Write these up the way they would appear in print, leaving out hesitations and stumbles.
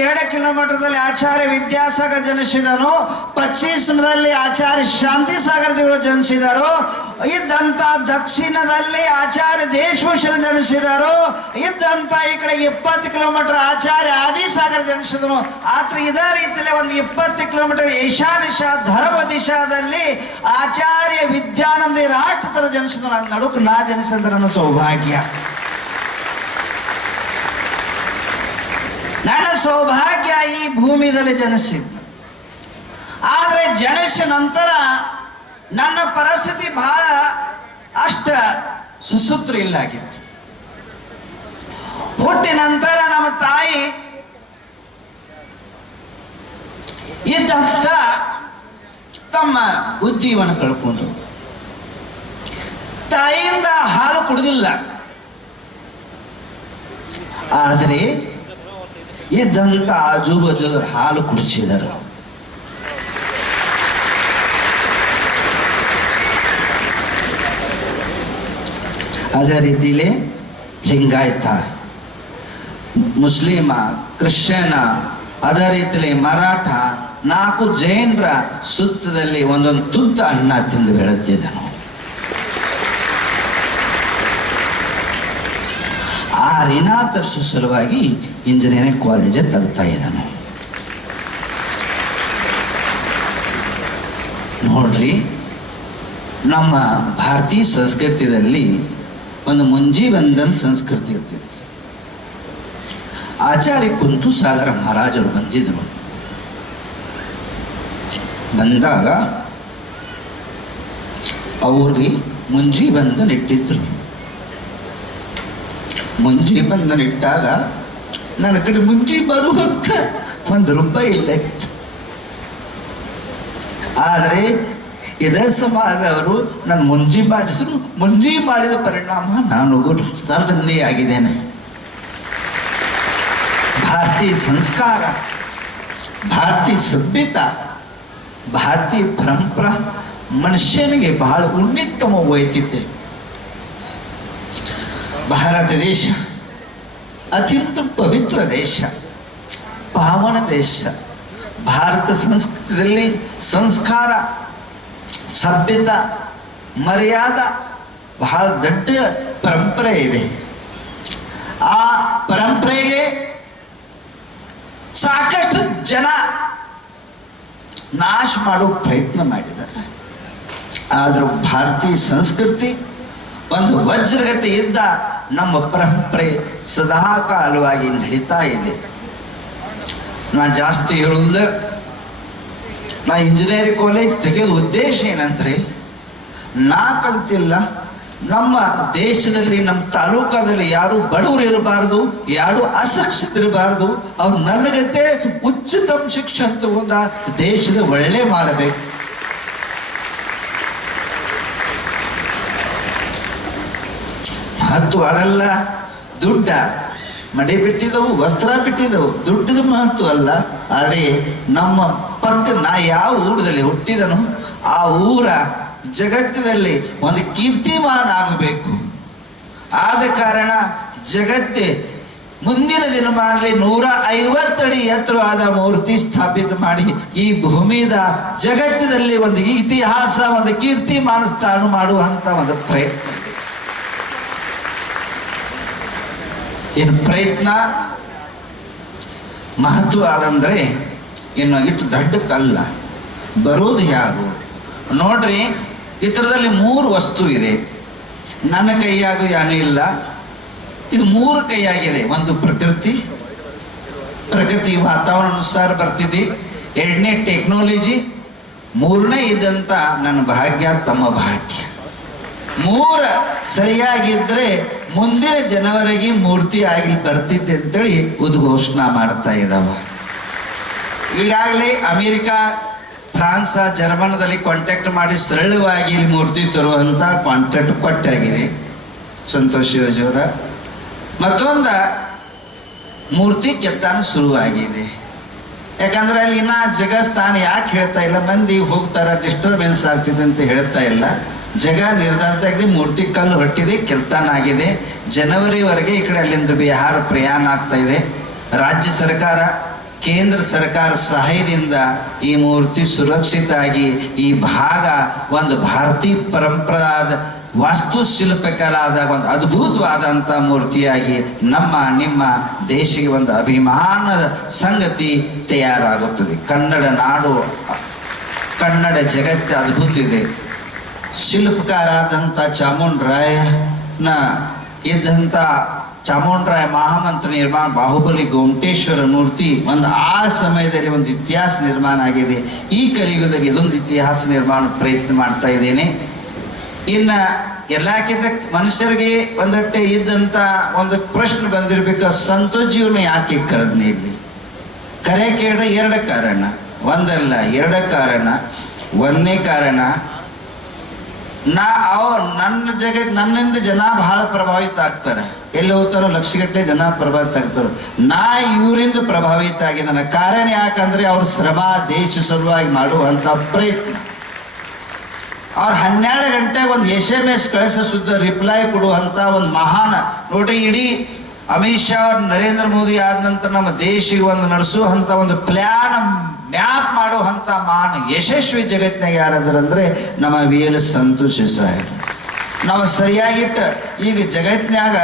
2 ಕಿಲೋಮೀಟರ್ದಲ್ಲಿ ಆಚಾರ್ಯ ವಿದ್ಯಾಸಾಗರ್ ಜನಿಸಿದನು. ಪಶ್ಚಿಮದಲ್ಲಿ ಆಚಾರ್ಯ ಶಾಂತಿಸಾಗರ್ ಜನಿಸಿದರು. ಇದ್ದಂತ ದಕ್ಷಿಣದಲ್ಲಿ ಆಚಾರ್ಯ ದೇಶಭೂಷಣ ಜನಿಸಿದರು. ಇದ್ದಂತ ಈ ಕಡೆ 20 ಕಿಲೋಮೀಟರ್ ಆಚಾರ್ಯ ಆದಿಸಾಗರ್ ಜನಿಸಿದನು. ಆದ್ರೆ ಇದೇ ರೀತಿಯಲ್ಲಿ ಒಂದು 20 ಕಿಲೋಮೀಟರ್ ಈಶಾನ್ಯ ಧರ್ಮ ದಿಶಾದಲ್ಲಿ ಆಚಾರ್ಯ ವಿದ್ಯಾನಂದ ರಾಷ್ಟ್ರರು ಜನಿಸಿದರು. ನಡುಕು ನಾ ಜನಿಸಿದ್ರೆ ನನ್ನ ಸೌಭಾಗ್ಯ, ನನ್ನ ಸೌಭಾಗ್ಯ ಈ ಭೂಮಿಯಲ್ಲಿ ಜನಿಸಿದ್ದು. ಆದರೆ ಜನಿಸಿದ ನಂತರ ನನ್ನ ಪರಿಸ್ಥಿತಿ ಬಹಳ ಅಷ್ಟ ಸುಸೂತ್ರ ಇಲ್ಲಾಗಿತ್ತು. ಹುಟ್ಟಿದ ನಂತರ ನಮ್ಮ ತಾಯಿ ಇದ್ದಷ್ಟ ತಮ್ಮ ಬುದ್ಧಿಯನ್ನು ಕಳ್ಕೊಂಡ್ರು. ತಾಯಿಯಿಂದ ಹಾಲು ಕುಡಿದಿಲ್ಲ, ಆದರೆ ಇದ್ದಂತ ಆಜು ಬಾಜು ಹಾಲು ಕುಡಿಸಿದರು. ಅದೇ ರೀತಿಯಲ್ಲಿ ಲಿಂಗಾಯತ, ಮುಸ್ಲಿಮ, ಕ್ರಿಶ್ಚಿಯನ, ಅದೇ ರೀತಿಯಲ್ಲಿ ಮರಾಠ, 4 ಜೈನರ ಸುತ್ತದಲ್ಲಿ ಒಂದೊಂದು ತುತ್ತ ಅನ್ನ ತಿಂದು ಬೆಳೆದಿದ್ದನು. ಆ ಋಣ ತರಿಸೋ ಸಲುವಾಗಿ ಇಂಜಿನಿಯರಿಂಗ್ ಕಾಲೇಜ್ ತರ್ತಾ ಇದ್ದಾನು. ನೋಡ್ರಿ, ನಮ್ಮ ಭಾರತೀಯ ಸಂಸ್ಕೃತಿಯಲ್ಲಿ ಒಂದು ಮುಂಜಿ ಬಂಧನ ಸಂಸ್ಕೃತಿ ಇರ್ತಿತ್ತು. ಆಚಾರ್ಯ ಕುಂತು ಸಾಗರ ಮಹಾರಾಜರು ಬಂದಿದ್ರು. ಬಂದಾಗ ಅವ್ರಿಗೆ ಮುಂಜಿ ಬಂಧನ ಇಟ್ಟಿದ್ರು. ಮುಂಜಿ ಬಂಧನ ಇಟ್ಟಾಗ ನನ್ನ ಕಡೆ ಮುಂಜಿ ಬರುವಂತ ₹1 ಇಲ್ಲ. ಆದರೆ ಇದೇ ಸಮಾಜದವರು ನನ್ನ ಮುಂಜಿ ಮಾಡಿಸಿದ್ರು. ಮುಂಜಿ ಮಾಡಿದ ಪರಿಣಾಮ ನಾನು ಗುರುತರದಲ್ಲಿ ಆಗಿದ್ದೇನೆ. ಭಾರತೀಯ ಸಂಸ್ಕಾರ, ಭಾರತೀಯ ಸಭ್ಯತಾ, ಭಾರತೀಯ ಪರಂಪರಾ ಮನುಷ್ಯನಿಗೆ ಬಹಳ ಉನ್ನತಮ ವೈತಿದೆ. ಭಾರತ ದೇಶ ಅತ್ಯಂತ ಪವಿತ್ರ ದೇಶ, ಪಾವನ ದೇಶ. ಭಾರತ ಸಂಸ್ಕೃತಿಯಲ್ಲಿ ಸಂಸ್ಕಾರ, ಸಭ್ಯತಾ, ಮರ್ಯಾದ ಬಹಳ ದೊಡ್ಡ ಪರಂಪರೆ ಇದೆ. ಆ ಪರಂಪರೆಗೆ ಸಾಕಷ್ಟು ಜನ ನಾಶ ಮಾಡೋ ಪ್ರಯತ್ನ ಮಾಡಿದ್ದಾರೆ. ಆದರೂ ಭಾರತೀಯ ಸಂಸ್ಕೃತಿ ಒಂದು ವಜ್ರಗತಿ ಇದ್ದ ನಮ್ಮ ಪರಂಪರೆ ಸದಾಕಾಲವಾಗಿ ನಡೀತಾ ಇದೆ. ನಾನು ಜಾಸ್ತಿ ಹೇಳುವುದಿಲ್ಲ. ನಾ ಇಂಜಿನಿಯರಿಂಗ್ ಕಾಲೇಜ್ ತೆಗೆಯೋದು ಉದ್ದೇಶ ಏನಂದ್ರೆ, ನಾ ಕಲ್ತಿಲ್ಲ, ನಮ್ಮ ದೇಶದಲ್ಲಿ, ನಮ್ಮ ತಾಲೂಕಾದಲ್ಲಿ ಯಾರು ಬಡವರು ಇರಬಾರ್ದು, ಯಾರು ಅಸಕ್ಷಿತರಿರಬಾರ್ದು. ಅವ್ರು ನನ್ನ ಜೊತೆ ಉಚ್ಚತಮ ಶಿಕ್ಷಣ ತಗೊಂಡ ದೇಶದ ಒಳ್ಳೆ ಮಾಡಬೇಕು. ಮಹತ್ವ ಅದಲ್ಲ ದುಡ್ಡ. ಮಡಿ ಬಿಟ್ಟಿದ್ದವು, ವಸ್ತ್ರ ಬಿಟ್ಟಿದ್ದವು, ದುಡ್ಡದ ಮಹತ್ವ ಅಲ್ಲ. ಆದರೆ ನಮ್ಮ ಪಕ್ಕ ನಾ ಯಾವ ಊರದಲ್ಲಿ ಹುಟ್ಟಿದನು ಆ ಊರ ಜಗತ್ತಿನಲ್ಲಿ ಒಂದು ಕೀರ್ತಿಮಾನ ಆಗಬೇಕು. ಆದ ಕಾರಣ ಜಗತ್ತೇ ಮುಂದಿನ ದಿನಮಾನದಲ್ಲಿ 150 ಅಡಿ ಎತ್ತರವಾದ ಮೂರ್ತಿ ಸ್ಥಾಪಿತ ಮಾಡಿ ಈ ಭೂಮಿದ ಜಗತ್ತಿನಲ್ಲಿ ಒಂದು ಇತಿಹಾಸ, ಒಂದು ಕೀರ್ತಿಮಾನ ಸ್ಥಾನ ಮಾಡುವಂತ ಒಂದು ಪ್ರಯತ್ನ. ಏನು ಪ್ರಯತ್ನ ಮಹತ್ವ ಆದಂದ್ರೆ ಇನ್ನು ಇಟ್ಟು ದೊಡ್ಡಕ್ಕಲ್ಲ, ಬರೋದು ಯಾರು ನೋಡ್ರಿ. ಇದರಲ್ಲಿ 3 ವಸ್ತು ಇದೆ. ನನ್ನ ಕೈಯಾಗೂ ಏನೂ ಇಲ್ಲ, ಇದು 3 ಕೈಯಾಗಿದೆ. ಒಂದು ಪ್ರಕೃತಿ ವಾತಾವರಣ ಅನುಸಾರ ಬರ್ತಿದೆ. 2ನೇ ಟೆಕ್ನಾಲಜಿ, 3ನೇ ಇದಂತ ನನ್ನ ಭಾಗ್ಯ, ತಮ್ಮ ಭಾಗ್ಯ. 3 ಸರಿಯಾಗಿದ್ರೆ ಮುಂದಿನ ಜನವರಿಗೆ ಮೂರ್ತಿ ಆಗಿ ಬರ್ತಿತ್ತು ಅಂತೇಳಿ ಉದ್ಘೋಷಣೆ ಮಾಡ್ತಾ ಇದ್ದಾವ. ಈಗಾಗಲೇ ಅಮೆರಿಕಾ, ಫ್ರಾನ್ಸ್, ಜರ್ಮನದಲ್ಲಿ ಕಾಂಟ್ಯಾಕ್ಟ್ ಮಾಡಿ ಸರಳವಾಗಿ ಇಲ್ಲಿ ಮೂರ್ತಿ ತರುವಂತ ಕಾಂಟ್ಯಾಕ್ಟ್ ಕೊಟ್ಟಾಗಿದೆ ಸಂತೋಷ್ ಶಿವಜಿಯವರ. ಮತ್ತೊಂದು ಮೂರ್ತಿ ಕೆತ್ತಾನ ಶುರುವಾಗಿದೆ. ಯಾಕಂದ್ರೆ ಅಲ್ಲಿ ಇನ್ನ ಜಗಸ್ಥಾನ ಯಾಕೆ ಹೇಳ್ತಾ ಇಲ್ಲ, ಮಂದಿ ಹೋಗ್ತಾರ, ಡಿಸ್ಟರ್ಬೆನ್ಸ್ ಆಗ್ತಿದೆ ಅಂತ ಹೇಳ್ತಾ ಇಲ್ಲ. ಜಗ ನಿರ್ಧಾರದಾಗಿದೆ, ಮೂರ್ತಿ ಕಲ್ಲು ಹೊಟ್ಟಿದೆ, ಕೆತ್ತಾನ ಆಗಿದೆ. ಜನವರಿವರೆಗೆ ಈ ಕಡೆ ಅಲ್ಲಿಂದ ಬಿಹಾರ ಪ್ರಯಾಣ ಆಗ್ತಾ ಇದೆ. ರಾಜ್ಯ ಸರ್ಕಾರ ಕೇಂದ್ರ ಸರ್ಕಾರ ಸಹಾಯದಿಂದ ಈ ಮೂರ್ತಿ ಸುರಕ್ಷಿತ ಆಗಿ ಈ ಭಾಗ ಒಂದು ಭಾರತೀಯ ಪರಂಪರಾದ ವಾಸ್ತುಶಿಲ್ಪಕಲಾದ ಒಂದು ಅದ್ಭುತವಾದಂಥ ಮೂರ್ತಿಯಾಗಿ ನಿಮ್ಮ ದೇಶಕ್ಕೆ ಒಂದು ಅಭಿಮಾನದ ಸಂಗತಿ ತಯಾರಾಗುತ್ತದೆ. ಕನ್ನಡ ನಾಡು, ಕನ್ನಡ ಜಗತ್ತು ಅದ್ಭುತ ಇದೆ. ಶಿಲ್ಪಕಾರ ಆದಂಥ ಚಾಮುಂಡರಾಯನ ಇದ್ದಂಥ ಚಾಮುಂಡರಾಯ ಮಹಾಮಂತ್ರ ನಿರ್ಮಾಣ, ಬಾಹುಬಲಿ ಗೊಮಟೇಶ್ವರ ಮೂರ್ತಿ ಒಂದು ಆ ಸಮಯದಲ್ಲಿ ಒಂದು ಇತಿಹಾಸ ನಿರ್ಮಾಣ ಆಗಿದೆ. ಈ ಕಲಿಯುಗದಲ್ಲಿ ಇದೊಂದು ಇತಿಹಾಸ ನಿರ್ಮಾಣ ಪ್ರಯತ್ನ ಮಾಡ್ತಾ ಇದ್ದೇನೆ. ಇನ್ನು ಎಲ್ಲಕ್ಕಿಂತ ಮನುಷ್ಯರಿಗೆ ಒಂದಟ್ಟೆ ಇದ್ದಂಥ ಒಂದು ಪ್ರಶ್ನೆ ಬಂದಿರ್ಬೇಕು, ಸಂತೋಷಿಯವ್ರನ್ನ ಯಾಕೆ ಕರೆದ್ನಿ ಇಲ್ಲಿ? ಕರೆ ಕೇಳ ಎರಡು ಕಾರಣ, ಒಂದಲ್ಲ ಎರಡು ಕಾರಣ. ಒಂದನೇ ಕಾರಣ, ನನ್ನಿಂದ ಜನ ಬಹಳ ಪ್ರಭಾವಿತ ಆಗ್ತಾರೆ. ಎಲ್ಲಿ ಹೋಗ್ತಾರೋ ಲಕ್ಷಗಟ್ಟಲೆ ಜನ ಪ್ರಭಾವಿತ ಆಗ್ತಾರೆ. ಇವರಿಂದ ಪ್ರಭಾವಿತ ಆಗಿದ್ದಾನೆ. ಕಾರಣ ಯಾಕಂದ್ರೆ ಅವ್ರ ಶ್ರಮ, ದೇಶ ಸಲುವಾಗಿ ಮಾಡುವಂಥ ಪ್ರಯತ್ನ. ಅವ್ರು 12 ಗಂಟೆಗೆ ಒಂದು SMS ಕಳಿಸ ಸುದ್ದ ರಿಪ್ಲೈ ಕೊಡುವಂಥ ಒಂದು ಮಹಾನ್ ನೋಡಿ. ಇಡೀ ಅಮಿತ್ ಶಾ ಅವ್ರು ನರೇಂದ್ರ ಮೋದಿ ಆದ ನಂತರ ನಮ್ಮ ದೇಶಕ್ಕೆ ಒಂದು ನಡೆಸುವಂಥ ಒಂದು ಪ್ಲ್ಯಾನ್ ಮ್ಯಾಪ್ ಮಾಡುವಂಥ ಮಹಾನ್ ಯಶಸ್ವಿ ಜಗತ್ತಿನಾಗ ಯಾರಾದ್ರಂದ್ರೆ ನಮ್ಮ VL ಸಂತೋಷ್ ಸಾಹೇಬ್. ನಾವು ಸರಿಯಾಗಿಟ್ಟ ಈಗ ಜಗತ್ತಿನಾಗ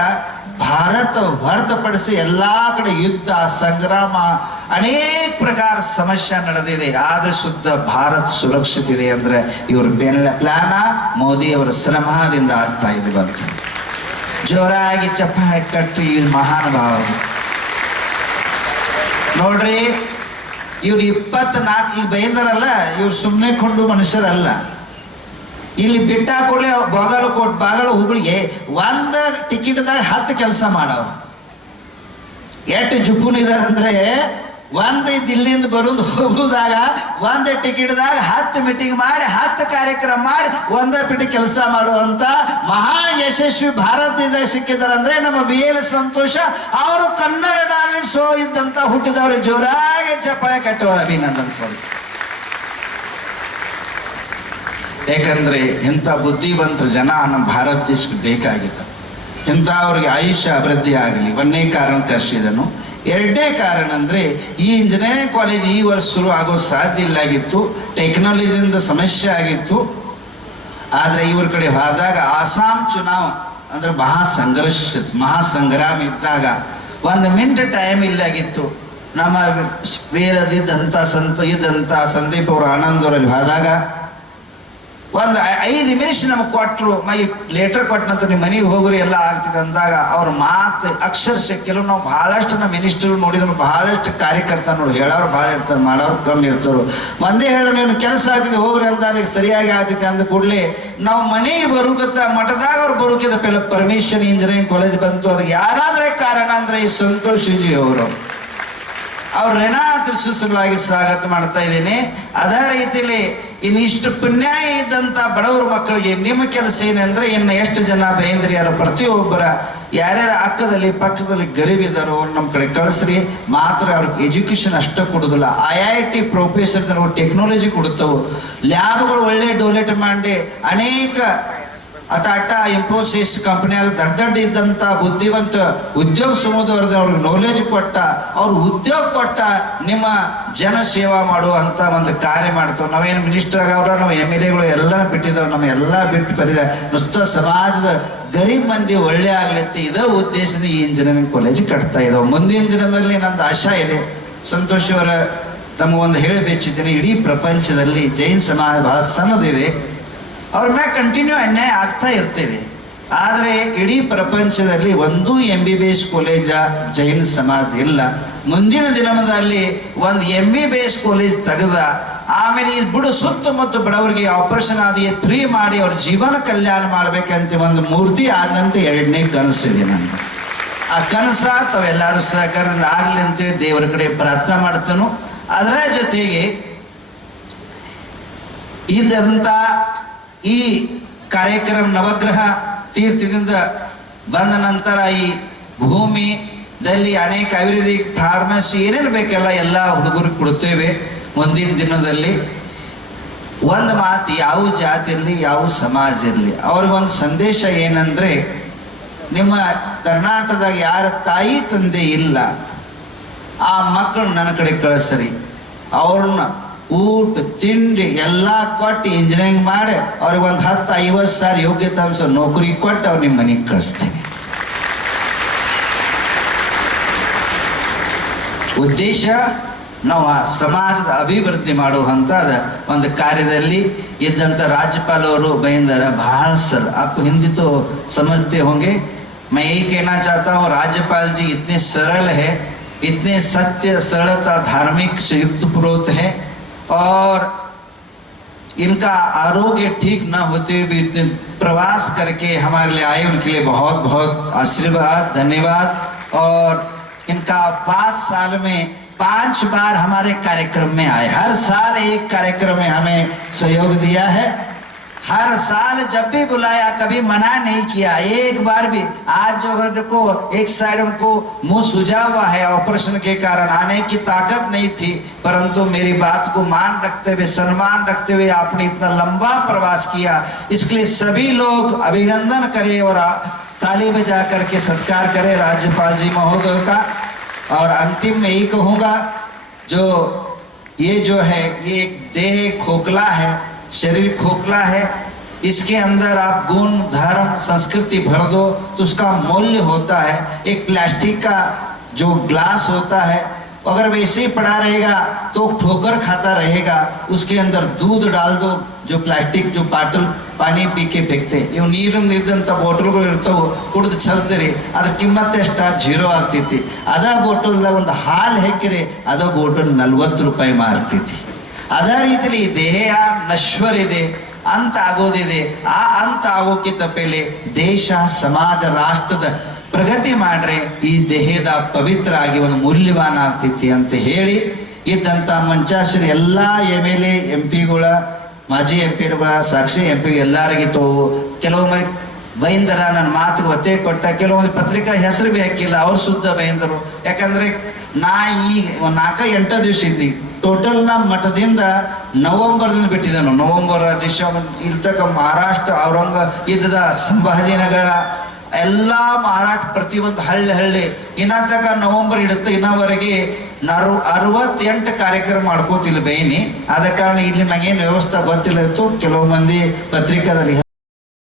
ಭಾರತ ಹೊರತುಪಡಿಸಿ ಎಲ್ಲ ಕಡೆ ಯುದ್ಧ, ಸಂಗ್ರಾಮ, ಅನೇಕ ಪ್ರಕಾರ ಸಮಸ್ಯೆ ನಡೆದಿದೆ. ಆದ್ರೆ ಶುದ್ಧ ಭಾರತ ಸುರಕ್ಷಿತ ಇದೆ ಅಂದ್ರೆ ಇವ್ರ ಪ್ಲಾನ, ಮೋದಿ ಅವರ ಶ್ರಮದಿಂದ ಆಗ್ತಾ ಇದೆ. ಬಂತು ಜೋರಾಗಿ ಚಪ್ಪಾಳೆ ಕಟ್ಟಿ ಈ ಮಹಾನುಭಾವರು ನೋಡ್ರಿ. ಇವ್ರು 24 ಈಗ ಬೈದರಲ್ಲ, ಇವ್ರು ಸುಮ್ಮನೆ ಕೊಂಡು ಮನುಷ್ಯರಲ್ಲ. ಇಲ್ಲಿ ಬಿಟ್ಟ ಕೂಡಲೇ ಬಾಗಲ ಹುಬ್ಳಿಗೆ ಒಂದು ಟಿಕೆಟ್ದಾಗ 10 ಕೆಲಸ ಮಾಡವ್ರು. ಎಷ್ಟು ಜುಪುನಿದಾರ ಅಂದ್ರೆ ಒಂದು ದಿಲ್ಲಿಂದ ಬರೋದು ಹೋಗುದಾಗ ಒಂದೇ ಟಿಕೆಟ್ದಾಗ 10 ಮೀಟಿಂಗ್ ಮಾಡಿ 10 ಕಾರ್ಯಕ್ರಮ ಮಾಡಿ ಒಂದೇ ಪಿಟಿ ಕೆಲಸ ಮಾಡುವಂತ ಮಹಾನ್ ಯಶಸ್ವಿ ಭಾರತದಿಂದ ಸಿಕ್ಕಿದ್ದಾರೆ ಅಂದ್ರೆ ನಮ್ಮ VL ಸಂತೋಷ. ಅವರು ಕನ್ನಡದಲ್ಲಿ ಇದ್ದಂತ ಹುಟ್ಟಿದವರು. ಜೋರಾಗಿ ಚಪ್ಪಾಳೆ ಕಟ್ಟುವ ಅಭಿನಂದನೆ ಸಲ್ಲಿಸಿ. ಯಾಕಂದ್ರೆ ಇಂಥ ಬುದ್ಧಿವಂತರ ಜನ ನಮ್ಮ ಭಾರತ ದೇಶಕ್ಕೆ ಬೇಕಾಗಿದೆ. ಇಂಥ ಅವ್ರಿಗೆ ಆಯುಷ್ಯ ಅಭಿವೃದ್ಧಿ ಆಗಲಿ. ಒಂದನೇ ಕಾರಣ ಕರೆಸಿದನು. ಎರಡನೇ ಕಾರಣ ಅಂದ್ರೆ ಈ ಇಂಜಿನಿಯರಿಂಗ್ ಕಾಲೇಜ್ ಈ ವರ್ಷ ಶುರು ಆಗೋ ಸಾಧ್ಯ ಇಲ್ಲಾಗಿತ್ತು, ಟೆಕ್ನಾಲಜಿಯಿಂದ ಸಮಸ್ಯೆ ಆಗಿತ್ತು. ಆದ್ರೆ ಇವ್ರ ಕಡೆ ಹೋದಾಗ ಆಸಾಂ ಚುನಾವ್ ಅಂದ್ರೆ ಮಹಾಸಂಗ್ರಾಮ ಇದ್ದಾಗ 1 ಮಿನಿಟ್ ಟೈಮ್ ಇಲ್ಲಾಗಿತ್ತು. ನಮ್ಮ ಇದ್ದಂಥ ಸಂದೀಪ್ ಅವರು ಆನಂದ್ ಅವರಲ್ಲಿ ಹೋದಾಗ ಒಂದು 5 ನಿಮಿಷ ನಮಗೆ ಕೊಟ್ಟರು. ಲೇಟರ್ ಕೊಟ್ಟನಂತ ನಿಮ್ಮ ಮನೆಗೆ ಹೋಗ್ರಿ ಎಲ್ಲ ಆಗ್ತದೆ ಅಂದಾಗ ಅವ್ರ ಮಾತು ಅಕ್ಷರಶಃ ಕೆಲವು ನಾವು ಬಹಳಷ್ಟು ನಮ್ಮ ಮಿನಿಸ್ಟರ್ ನೋಡಿದ್ರು, ಬಹಳಷ್ಟು ಕಾರ್ಯಕರ್ತ ನೋಡಿ ಹೇಳೋರು ಭಾಳ ಇರ್ತಾರೆ, ಮಾಡೋರು ಕಮ್ಮಿ ಇರ್ತಾರೆ. ಒಂದೇ ಹೇಳೋ ನೀವು ಕೆಲಸ ಆಗ್ತಿದೆ ಹೋಗ್ರಿ ಅಂತ ಅದಕ್ಕೆ ಸರಿಯಾಗಿ ಆಗ್ತೈತೆ ಅಂದ ಕೂಡಲೇ ನಾವು ಮನೆಗೆ ಬರುಕತ್ತ ಮಠದಾಗ ಅವ್ರು ಬರುಕಿದ ಪೆಲ್ಲ ಪರ್ಮಿಷನ್ ಇಂಜಿನಿಯರಿಂಗ್ ಕಾಲೇಜ್ ಬಂತು. ಅದಕ್ಕೆ ಯಾರಾದ್ರೆ ಕಾರಣ ಅಂದ್ರೆ ಈ ಸಂತೋಷ್ ಜಿ ಅವರು. ಅವ್ರ ಋಣ ಸಲುವಾಗಿ ಸ್ವಾಗತ ಮಾಡ್ತಾ ಇದ್ದೀನಿ. ಅದೇ ರೀತಿಯಲ್ಲಿ ಇನ್ನಿಷ್ಟು ಪುಣ್ಯ ಇದ್ದಂಥ ಬಡವರ ಮಕ್ಕಳಿಗೆ ನಿಮ್ಮ ಕೆಲಸ ಏನಂದ್ರೆ ಇನ್ನು ಎಷ್ಟು ಜನ ಬೇಂದ್ರಿಯರು ಪ್ರತಿಯೊಬ್ಬರ ಯಾರ್ಯಾರ ಅಕ್ಕದಲ್ಲಿ ಪಕ್ಕದಲ್ಲಿ ಗರೀಬ್ ಇದ್ದಾರೋ ನಮ್ಮ ಕಡೆ ಕಳಿಸ್ರಿ. ಮಾತ್ರ ಅವ್ರಿಗೆ ಎಜುಕೇಶನ್ ಅಷ್ಟೇ ಕೊಡೋದಿಲ್ಲ, IIT ಪ್ರೊಫೆಸರ್ ಟೆಕ್ನಾಲಜಿ ಕೊಡುತ್ತವು. ಲ್ಯಾಬ್ಗಳು ಒಳ್ಳೆ ಡೊನೇಟ್ ಮಾಡಿ ಅನೇಕ ಟಾಟಾ, ಇನ್ಫೋಸಿಸ್ ಕಂಪನಿಯಾಗ ದೊಡ್ಡ ಇದ್ದಂಥ ಬುದ್ಧಿವಂತ ಉದ್ಯೋಗ ಸಮುದಾಯದ ಅವ್ರಿಗೆ ನಾಲೆಜ್ ಕೊಟ್ಟ, ಅವ್ರು ಉದ್ಯೋಗ ಕೊಟ್ಟ ನಿಮ್ಮ ಜನ ಸೇವಾ ಮಾಡುವಂಥ ಒಂದು ಕಾರ್ಯ ಮಾಡ್ತಾವೆ. ನಾವೇನು ಮಿನಿಸ್ಟರ್ ಆಗವ್ರ, ನಾವು MLAಗಳು ಎಲ್ಲ ಬಿಟ್ಟಿದ್ದಾವೆ, ನಮ್ಮ ಎಲ್ಲ ಬಿಟ್ಟು ಬರಿದ ನುಸ್ತ ಸಮಾಜದ ಗರೀಬ್ ಮಂದಿ ಒಳ್ಳೆ ಆಗ್ಲತ್ತಿ ಇದೇ ಉದ್ದೇಶದ ಈ ಇಂಜಿನಿಯರಿಂಗ್ ಕಾಲೇಜ್ ಕಟ್ತಾ ಇದ್ದಾವೆ. ಮುಂದಿನ ದಿನದಲ್ಲಿ ನಂದು ಆಶಾ ಇದೆ. ಸಂತೋಷ್ ಅವರ ತಮಗೊಂದು ಹೇಳಬೇಕಿದ್ದೀನಿ, ಇಡೀ ಪ್ರಪಂಚದಲ್ಲಿ ಜೈನ್ ಸಮಾಜ ಬಹಳ ಸಣ್ಣದಿದೆ, ಅವ್ರ ಮ್ಯಾಗ ಕಂಟಿನ್ಯೂ ಅನ್ಯಾಯ ಆಗ್ತಾ ಇರ್ತೇವೆ. ಆದರೆ ಇಡೀ ಪ್ರಪಂಚದಲ್ಲಿ ಒಂದು MBBS ಕಾಲೇಜ ಜೈನ ಸಮಾಜ ಇಲ್ಲ. ಮುಂದಿನ ದಿನದಲ್ಲಿ ಒಂದು MBBS ಕಾಲೇಜ್ ತೆಗೆದ ಆಮೇಲೆ ಈ ಸುತ್ತಮುತ್ತ ಬಡವರಿಗೆ ಆಪರೇಷನ್ ಆದಿ ಫ್ರೀ ಮಾಡಿ ಅವ್ರ ಜೀವನ ಕಲ್ಯಾಣ ಮಾಡ್ಬೇಕಂತ ಒಂದು ಮೂರ್ತಿ ಆದಂತ ಎರಡನೇ ಕನಸಿದೆ ನಂದು. ಆ ಕನಸ ತಾವೆಲ್ಲರೂ ಸಹಕಾರದಿಂದ ಆಗಲಿ ಅಂತೇಳಿ ದೇವರ ಕಡೆ ಪ್ರಾರ್ಥನೆ ಮಾಡ್ತೇನೆ. ಅದರ ಜೊತೆಗೆ ಇದಂತ ಈ ಕಾರ್ಯಕ್ರಮ ನವಗ್ರಹ ತೀರ್ಥದಿಂದ ಬಂದ ನಂತರ ಈ ಭೂಮಿದಲ್ಲಿ ಅನೇಕ ಅಭಿವೃದ್ಧಿ ಫಾರ್ಮಸಿ ಏನೇನು ಬೇಕೆಲ್ಲ ಎಲ್ಲ ಹುಡುಗರಿಗೆ ಕೊಡುತ್ತೇವೆ. ಮುಂದಿನ ದಿನದಲ್ಲಿ ಒಂದು ಮಾತು, ಯಾವ ಜಾತಿ ಇರಲಿ ಯಾವ ಸಮಾಜ ಇರಲಿ ಅವ್ರಿಗೊಂದು ಸಂದೇಶ ಏನಂದ್ರೆ, ನಿಮ್ಮ ಕರ್ನಾಟಕದಾಗ ಯಾರ ತಾಯಿ ತಂದೆ ಇಲ್ಲ ಆ ಮಕ್ಕಳು ನನ್ನ ಕಡೆ ಕಳಿಸ್ರಿ, ಅವ್ರನ್ನ ಊಟ ತಿಂಡಿ ಎಲ್ಲ ಕೊಟ್ಟು ಇಂಜಿನಿಯರಿಂಗ್ ಮಾಡಿ ಅವ್ರಿಗೆ ಒಂದು 10-50 ಸಾವಿರ ಯೋಗ್ಯತೆ ಅನ್ಸೋ ನೌಕರಿ ಕೊಟ್ಟು ಅವ್ರು ನಿಮ್ಮ ಮನೆಗೆ ಕಳಿಸ್ತೀನಿ. ಉದ್ದೇಶ ನಾವು ಆ ಸಮಾಜದ ಅಭಿವೃದ್ಧಿ ಮಾಡುವಂಥದ್ದು ಒಂದು ಕಾರ್ಯದಲ್ಲಿ ಇದ್ದಂಥ ರಾಜ್ಯಪಾल ಅವರು ಬೈಂದರ बहाल सर आपको हिंदी तो समझते होंगे, मैं यही कहना चाहता हूँ राज्यपाल जी इतने सरल है, इतने सत्य सरलता धार्मिक से युक्त पुरोहित है और इनका आरोग्य ठीक न होते हुए इतने प्रवास करके हमारे लिए आए, उनके लिए बहुत बहुत आशीर्वाद धन्यवाद। और इनका 5 साल में 5 बार हमारे कार्यक्रम में आए, हर साल एक कार्यक्रम में हमें सहयोग दिया है, हर साल जब भी बुलाया कभी मना नहीं किया एक बार भी। आज जो है देखो एक साइड उनको मुंह सूजा हुआ है, ऑपरेशन के कारण आने की ताकत नहीं थी, परंतु मेरी बात को मान रखते हुए सम्मान रखते हुए आपने इतना लंबा प्रवास किया, इसके लिए सभी लोग अभिनंदन करें और ताली बजा करके सत्कार करें राज्यपाल जी महोदय का। और अंतिम में यही कहूँगा, जो ये जो है ये एक देह खोखला है, शरीर खोखला है, इसके अंदर आप गुण धर्म संस्कृति भर दो तो उसका मूल्य होता है। एक प्लास्टिक का जो ग्लास होता है अगर वैसे ही पड़ा रहेगा तो ठोकर खाता रहेगा, उसके अंदर दूध डाल दो, जो प्लास्टिक जो बाटल पानी पी के फेंकते ಇವು ನೀರು ನೀರಿದಂಥ ಬಾಟಲ್ಗಳು ಇರ್ತಾವೆ, ಕುಡಿದು ಚಲ್ತೀರಿ, ಅದ್ರ ಕಿಮ್ಮತ್ತು ಎಷ್ಟು 0 ಆಗ್ತೈತಿ. ಅದ ಬಾಟಲ್ದಾಗ ಒಂದು ಹಾಲು ಹಾಕಿರಿ ಅದ ಬಾಟಲ್ 40 ರೂಪಾಯಿ ಮಾರ್ತೈತಿ. ಅದೇ ರೀತಿಯಲ್ಲಿ ಈ ದೇಹ ನಶ್ವರ ಇದೆ, ಅಂತ ಆಗೋದಿದೆ. ಆ ಅಂತ ಆಗೋಕ್ಕಿಂತ ಪೆಲೆ ದೇಶ ಸಮಾಜ ರಾಷ್ಟ್ರದ ಪ್ರಗತಿ ಮಾಡ್ರೆ ಈ ದೇಹದ ಪವಿತ್ರ ಆಗಿ ಒಂದು ಮೂಲ್ಯವಾನ ಆಗ್ತೈತಿ ಅಂತ ಹೇಳಿ ಇದ್ದಂಥ ಮಂಚಾಶ್ರೀ ಎಲ್ಲ MLA MP ಗಳ ಮಾಜಿ MP ಗಳ ಸಾಕ್ಷಿ MP ಎಲ್ಲರಿಗಿತ್ತು. ಕೆಲವೊಮ್ಮೆ ಬೈಂದರ ನನ್ನ ಮಾತಿಗೆ ಒತ್ತೆ ಕೊಟ್ಟ, ಕೆಲವೊಂದು ಪತ್ರಿಕಾ ಹೆಸರು ಭೀ ಹಾಕಿಲ್ಲ, ಅವ್ರು ಶುದ್ಧ ಬೈಂದರು. ಯಾಕಂದ್ರೆ ನಾ ಈಗ 4-8 ದಿವಸ ಇದ್ದಿ ಟೋಟಲ್ ನಮ್ಮ ಮಠದಿಂದ ನವೆಂಬರ್ದಿಂದ ಬಿಟ್ಟಿದ್ದಾನು. ನವೆಂಬರ್ ಡಿಸೆಂಬರ್ ಇರ್ತಕ್ಕ ಮಹಾರಾಷ್ಟ್ರ ಔರಂಗ ಇದ್ದದ ಸಂಭಾಜಿನಗರ ಎಲ್ಲ ಮಹಾರಾಷ್ಟ್ರ ಪ್ರತಿಯೊಂದು ಹಳ್ಳಿ ಇನ್ನ ತಕ ನವೆಂಬರ್ ಇಡುತ್ತೆ. ಇನ್ನವರೆಗೆ 68 ಕಾರ್ಯಕ್ರಮ ಮಾಡ್ಕೋತಿಲ್ಲ ಬೈನಿ. ಆದ ಕಾರಣ ಇಲ್ಲಿ ನಂಗೇನು ವ್ಯವಸ್ಥೆ ಗೊತ್ತಿಲ್ಲ ಇತ್ತು. ಕೆಲವು ಮಂದಿ ಪತ್ರಿಕಾದಲ್ಲಿ